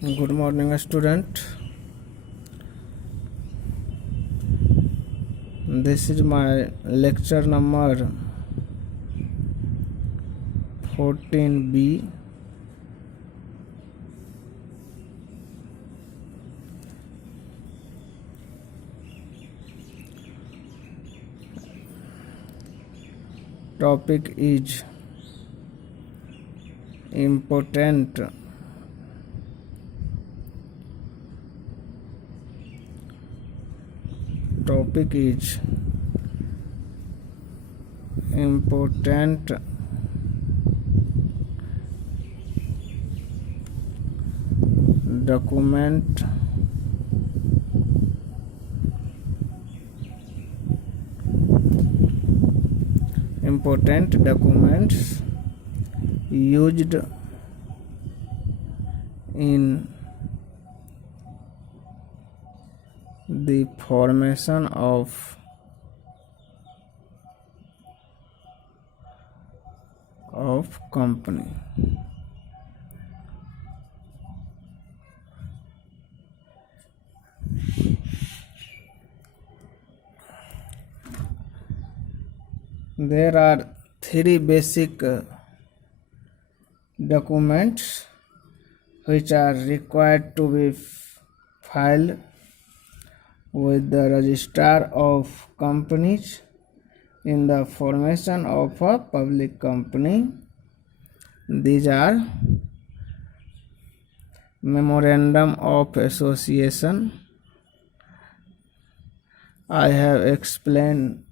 Good morning, student. This is my lecture number 14B. Topic is important important document important documents used in the formation of company. There are three basic documents which are required to be filed with the registrar of companies in the formation of a public company. These are Memorandum of Association. I have explained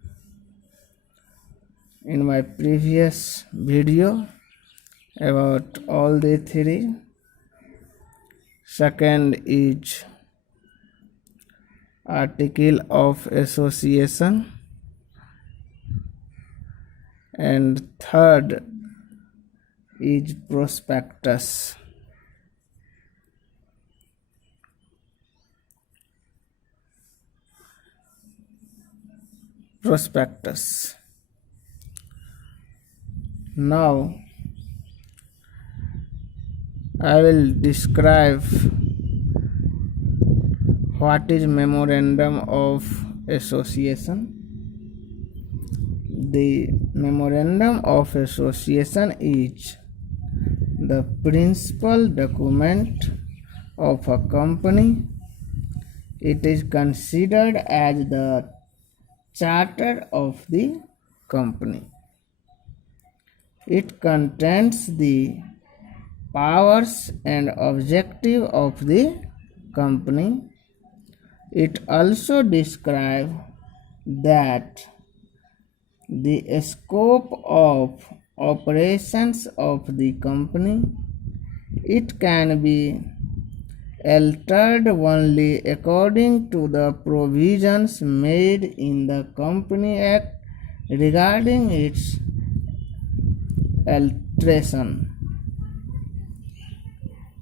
in my previous video about all the three. Second is Article of Association, and third is Prospectus. Now I will describe what is Memorandum of Association. The Memorandum of Association is the principal document of a company. It is considered as the charter of the company. It contains the powers and objective of the company. It also describes that the scope of operations of the company. It can be altered only according to the provisions made in the Company Act regarding its alteration.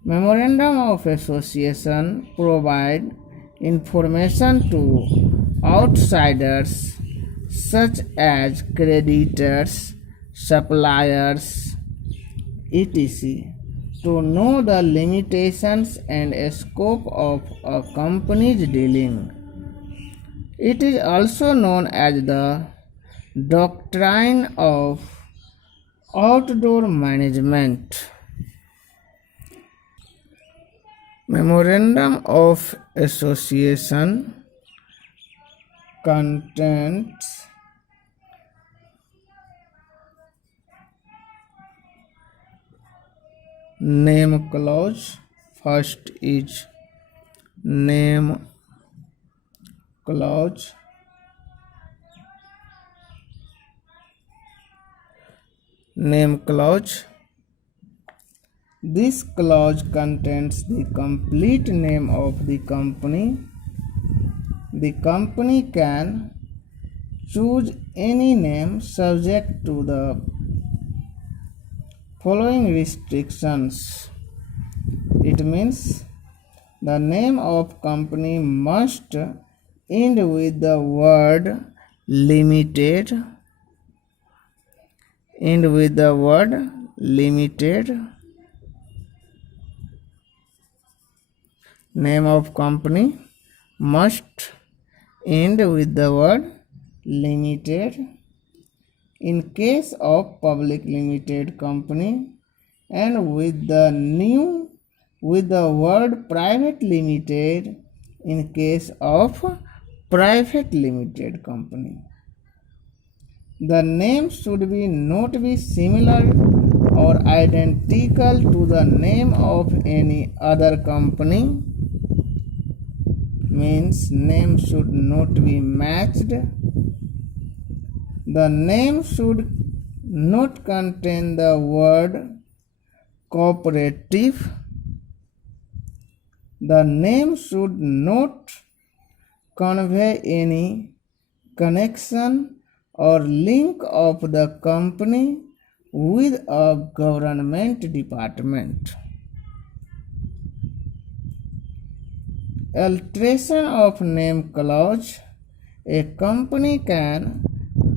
Memorandum of Association provide information to outsiders such as creditors, suppliers, etc. to know the limitations and scope of a company's dealing. It is also known as the doctrine of outdoor management. Memorandum of Association contains name clause. First is name clause. Name clause. This clause contains the complete name of the company. The company can choose any name subject to the following restrictions. It means the name of company must end with the word limited. name of company must end with the word limited. In case of public limited company, and with the word private limited in case of private limited company. The name should not be similar or identical to the name of any other company. Means name should not be matched. The name should not contain the word cooperative. The name should not convey any connection or link of the company with a government department. Alteration of name clause. A company can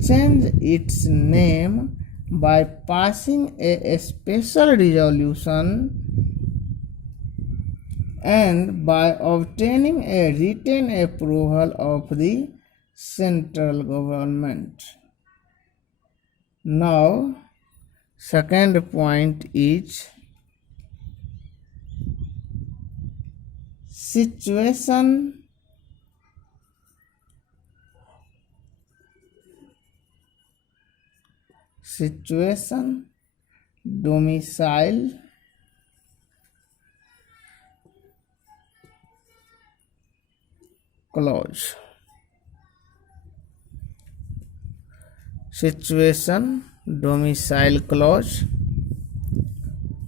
change its name by passing a special resolution and by obtaining a written approval of the central government. Now, second point is situation, domicile, clause. Situation, domicile clause.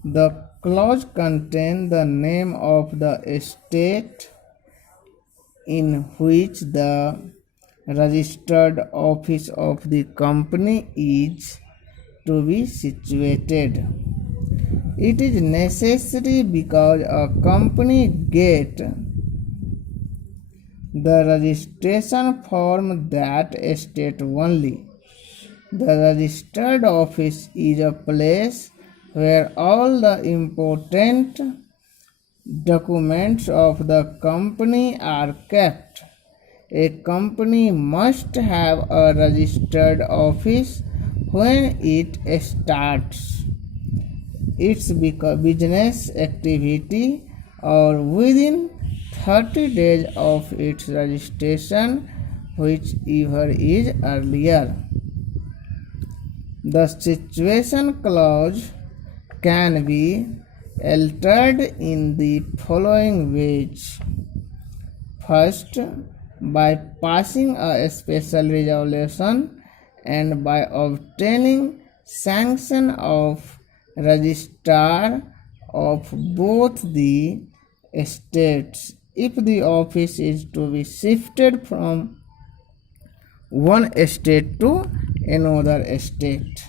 The clause contains the name of the state in which the registered office of the company is to be situated. It is necessary because a company gets the registration from that state only. The registered office is a place where all the important documents of the company are kept. A company must have a registered office when it starts its business activity or within 30 days of its registration, whichever is earlier. The situation clause can be altered in the following ways. First, by passing a special resolution and by obtaining sanction of registrar of both the states if the office is to be shifted from one state to another state.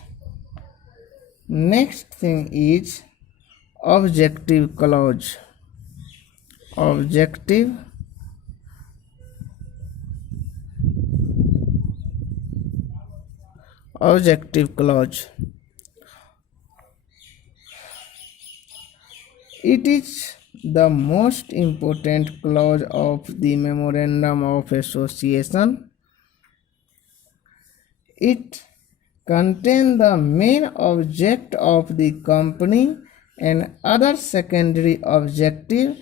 Next thing is objective clause. Objective clause. It is the most important clause of the Memorandum of Association. It contains the main object of the company and other secondary objectives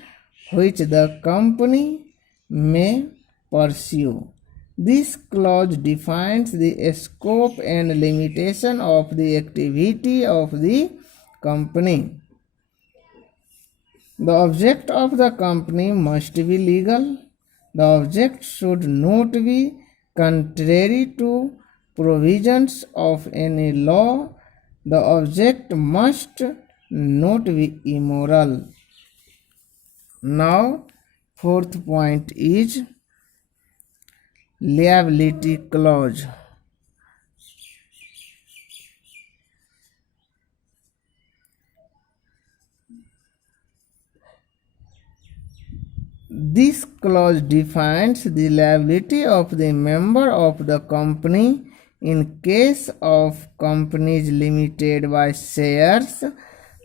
which the company may pursue. This clause defines the scope and limitation of the activity of the company. The object of the company must be legal. The object should not be contrary to provisions of any law. The object must not be immoral. Now, fourth point is liability clause. This clause defines the liability of the member of the company in case of companies limited by shares.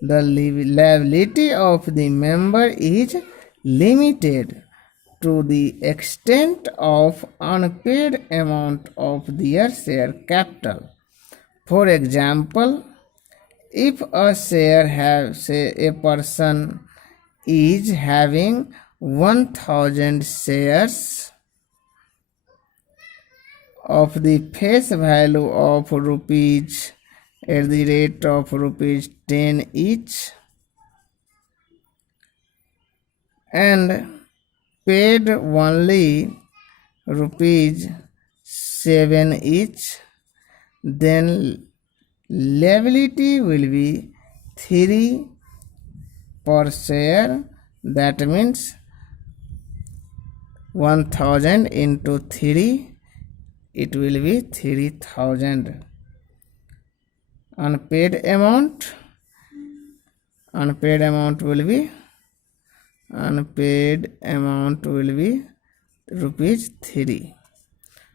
The liability of the member is limited to the extent of unpaid amount of their share capital. For example, if a a person is having 1000 shares of the face value of rupees at the rate of rupees 10 each and paid only rupees 7 each, then liability will be 3 per share. That means 1000 into 3, it will be 3000. Unpaid amount will be rupees 3.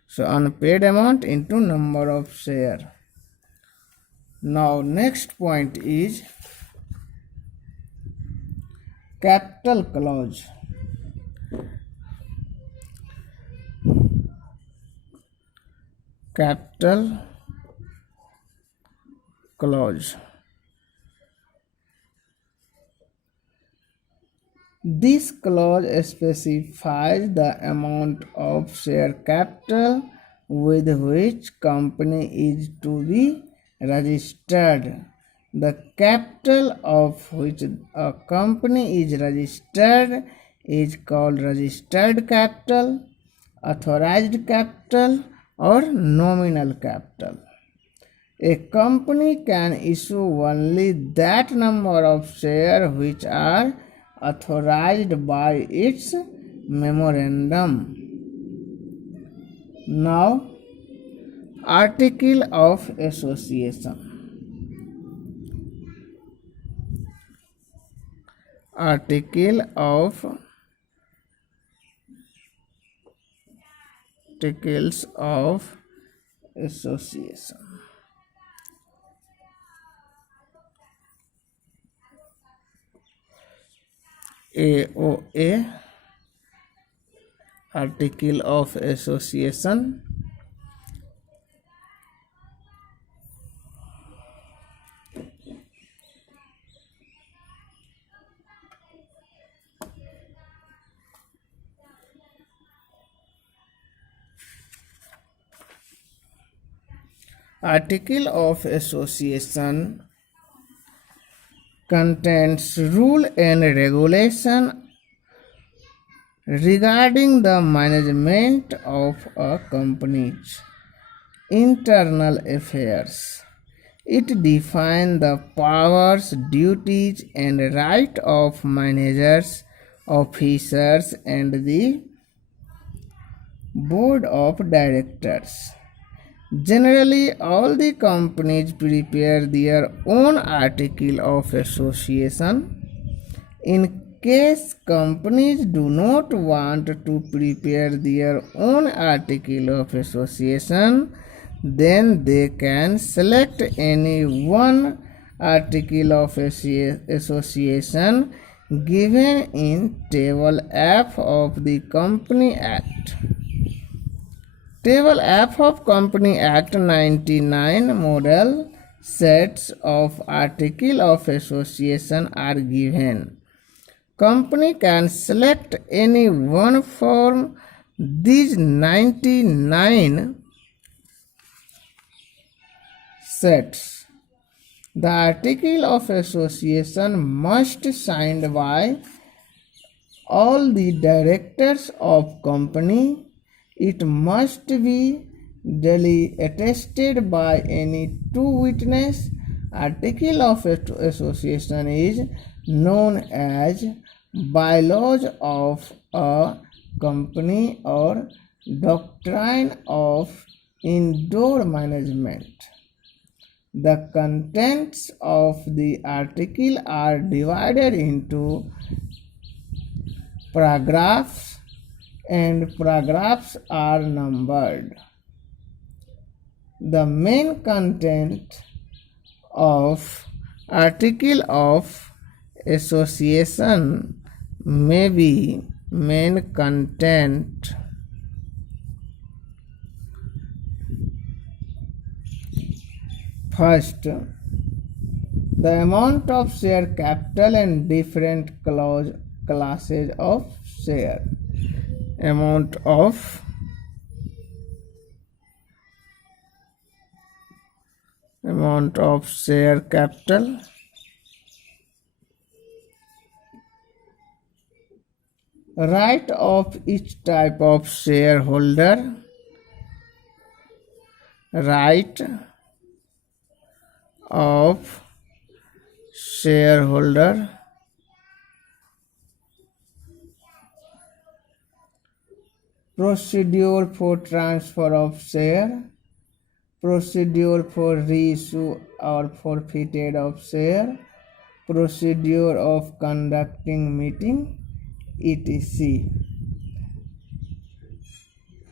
So unpaid amount into number of share. Now next point is capital clause. Capital clause. This clause specifies the amount of share capital with which company is to be registered. The capital of which a company is registered is called registered capital, authorized capital, or nominal capital. A company can issue only that number of shares which are authorized by its memorandum. Now, Article of Association. Articles of Association. AOA, Article of Association. Article of Association contains rule and regulation regarding the management of a company's internal affairs. It defines the powers, duties, and rights of managers, officers, and the board of directors. Generally, all the companies prepare their own article of association. In case companies do not want to prepare their own article of association, then they can select any one article of association given in Table F of the Company Act. Table F of Company Act 99 model sets of article of association are given. Company can select any one from these 99 sets. The article of association must be signed by all the directors of company. It must be duly attested by any two witnesses. Article of association is known as bylaws of a company or doctrine of indoor management. The contents of the article are divided into paragraphs, and paragraphs are numbered. The main content of article of association may be main content first, the amount of share capital and different classes of share. Amount of share capital, right of each type of shareholder, right of shareholder, procedure for transfer of share, procedure for reissue or forfeited of share, procedure of conducting meeting, etc.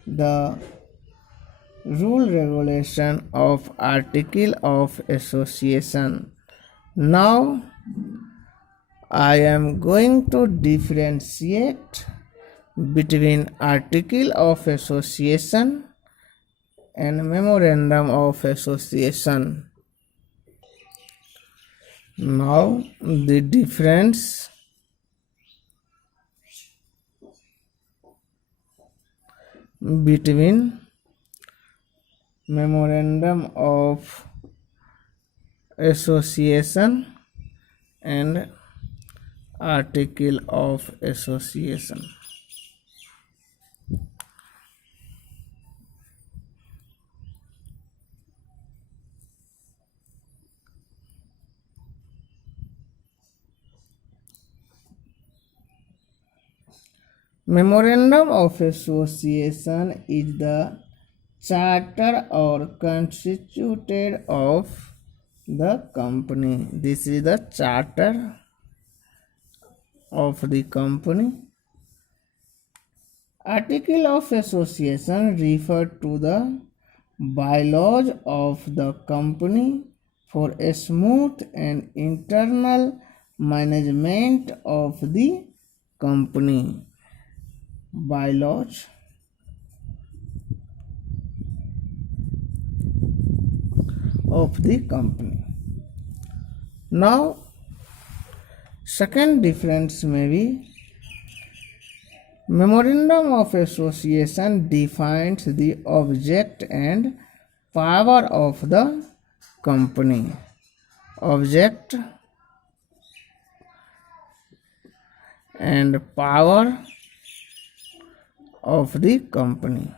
The rule regulation of article of association. Now I am going to differentiate between article of association and memorandum of association. Now the difference between memorandum of association and article of association. Memorandum of Association is the charter or constituted of the company. This is the charter of the company. Article of Association refer to the bylaws of the company for a smooth and internal management of the company. Bylaws of the company. Now, second difference may be Memorandum of Association defines the object and power of the company. Object and power of the company.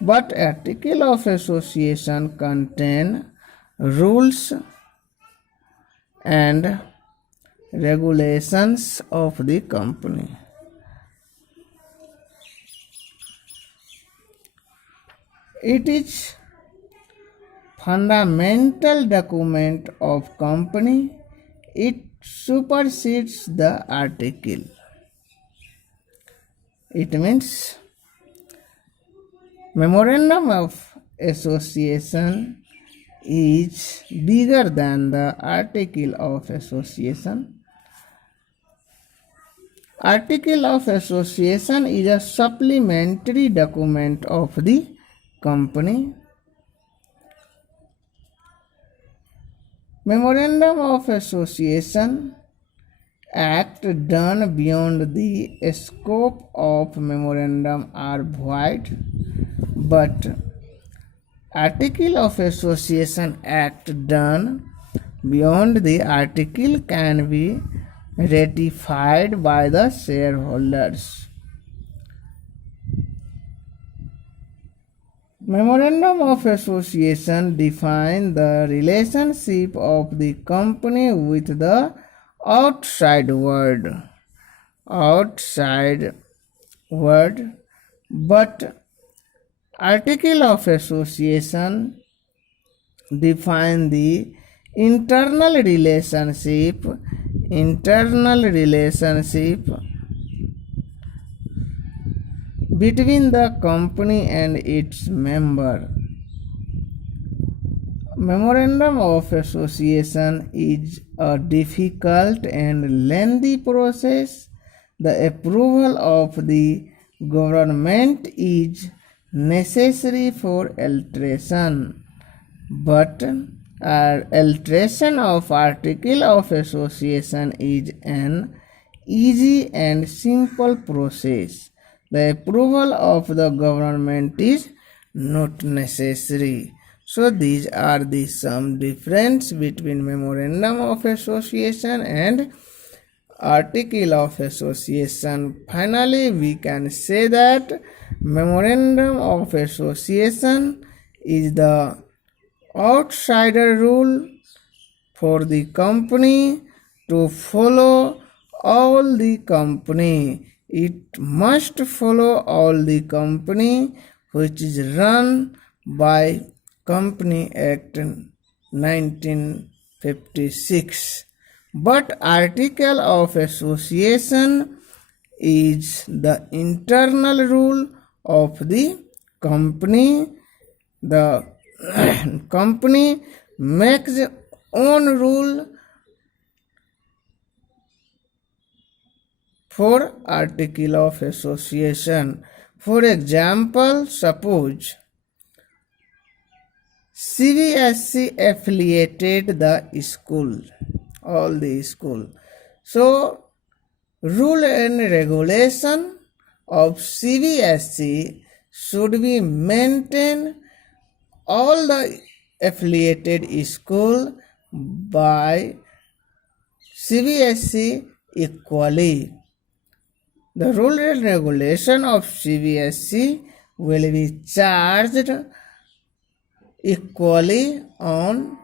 But article of association contain rules and regulations of the company. It is fundamental document of company. It supersedes the article. It means Memorandum of Association is bigger than the Article of Association. Article of Association is a supplementary document of the company. Memorandum of Association act done beyond the scope of memorandum are void, but article of association act done beyond the article can be ratified by the shareholders. Memorandum of Association define the relationship of the company with the outside world, but Article of Association define the internal relationship between the company and its member. Memorandum of Association is a difficult and lengthy process the approval of the government is necessary for alteration, but alteration of article of association is an easy and simple process. The approval of the government is not necessary. So these are the some difference between Memorandum of Association and Article of Association. Finally, we can say that Memorandum of Association is the outsider rule for the company to follow all the company. It must follow all the company which is run by Company Act 1956. But Article of Association is the internal rule of the company. The company makes own rule for Article of Association. For example, suppose CBSC affiliated the school, all the school. So, rule and regulation of CBSC should be maintained all the affiliated school by CBSC equally. The rule and regulation of CBSC will be charged equally on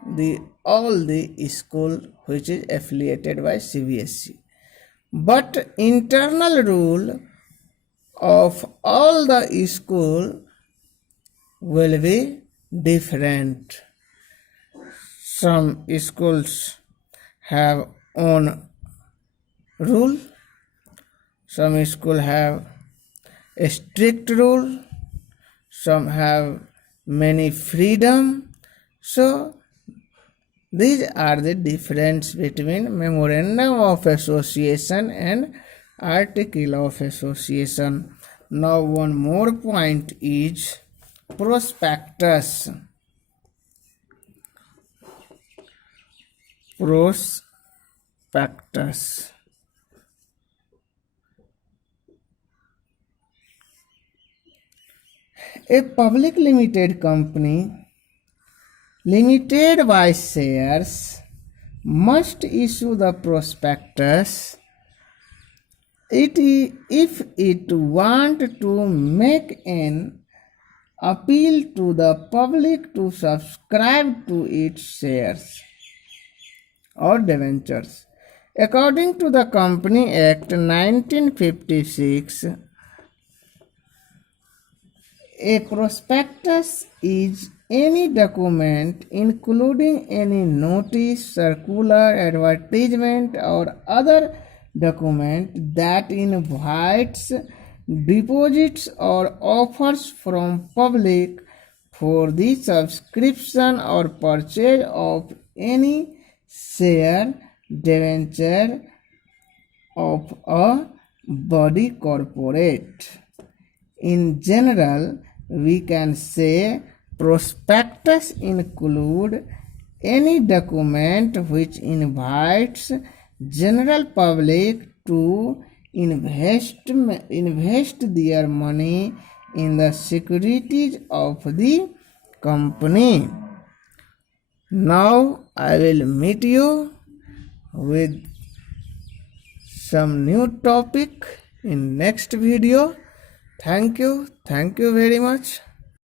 all the school which is affiliated by CBSC. But internal rule of all the school will be different. Some schools have own rule, some school have a strict rule, some have many freedom. So these are the difference between Memorandum of Association and Article of Association. Now one more point is prospectus. Prospectus. A public limited company limited by shares must issue the prospectus if it want to make an appeal to the public to subscribe to its shares or debentures. According to the Company Act 1956, a prospectus is any document including any notice, circular, advertisement or other document that invites deposits or offers from public for the subscription or purchase of any share, debenture of a body corporate. In general, we can say prospectus include any document which invites general public to invest their money in the securities of the company. Now I will meet you with some new topic in next video. Thank you very much.